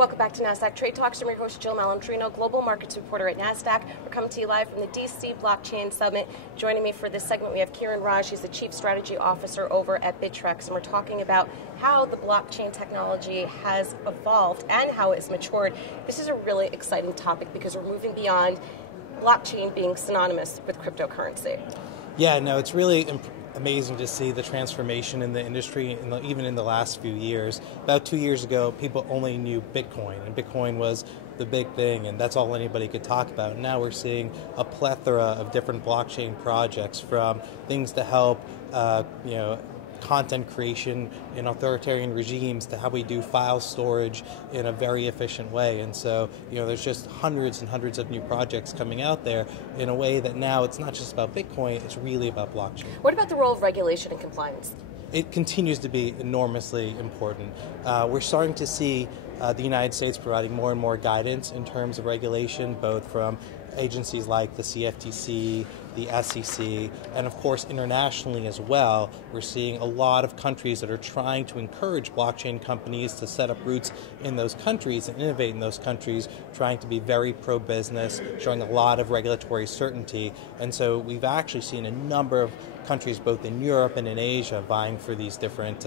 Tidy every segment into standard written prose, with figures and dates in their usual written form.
Welcome back to Nasdaq Trade Talks. I'm your host, Jill Malandrino, Global Markets Reporter at Nasdaq. We're coming to you live from the DC Blockchain Summit. Joining me for this segment, we have Kiran Raj. He's the Chief Strategy Officer over at Bittrex, and we're talking about how the blockchain technology has evolved and how it's matured. This is a really exciting topic because we're moving beyond blockchain being synonymous with cryptocurrency. Yeah, no, it's really amazing to see the transformation in the industry, even in the last few years. About 2 years ago, people only knew Bitcoin, and Bitcoin was the big thing, and that's all anybody could talk about. Now we're seeing a plethora of different blockchain projects, from things to help, content creation in authoritarian regimes, to how we do file storage in a very efficient way. And so, there's just hundreds and hundreds of new projects coming out there in a way that now it's not just about Bitcoin, it's really about blockchain. What about the role of regulation and compliance? It continues to be enormously important. We're starting to see the United States providing more and more guidance in terms of regulation, both from agencies like the CFTC, the SEC, and of course internationally as well. We're seeing a lot of countries that are trying to encourage blockchain companies to set up roots in those countries and innovate in those countries, trying to be very pro-business, showing a lot of regulatory certainty. And so we've actually seen a number of countries, both in Europe and in Asia, vying for these different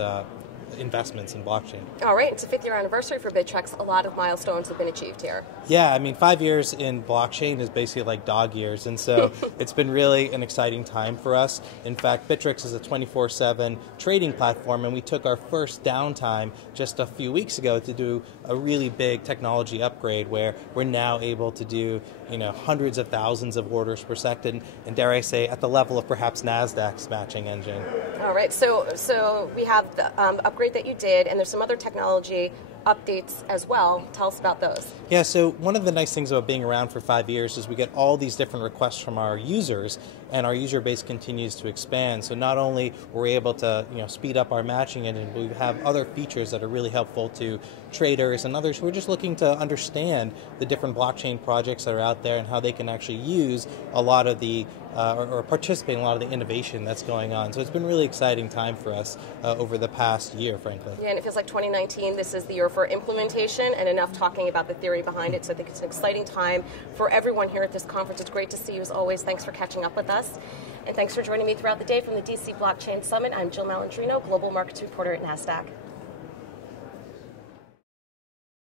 investments in blockchain. All right, it's a 5th year anniversary for Bittrex. A lot of milestones have been achieved here. Yeah, I mean, 5 years in blockchain is basically like dog years, and so it's been really an exciting time for us. In fact, Bittrex is a 24/7 trading platform, and we took our first downtime just a few weeks ago to do a really big technology upgrade where we're now able to do hundreds of thousands of orders per second, and dare I say, at the level of perhaps Nasdaq's matching engine. All right, so we have the upgrade that you did, and there's some other technology updates as well. Tell us about those. Yeah, so one of the nice things about being around for 5 years is we get all these different requests from our users, and our user base continues to expand. So not only were we able to speed up our matching engine, but we have other features that are really helpful to traders and others who are just looking to understand the different blockchain projects that are out there and how they can actually use a lot of the or participate in a lot of the innovation that's going on. So it's been a really exciting time for us over the past year, frankly. Yeah, and it feels like 2019, this is the year for implementation and enough talking about the theory behind it. So I think it's an exciting time for everyone here at this conference. It's great to see you as always. Thanks for catching up with us. And thanks for joining me throughout the day from the DC Blockchain Summit. I'm Jill Malandrino, Global Markets Reporter at Nasdaq.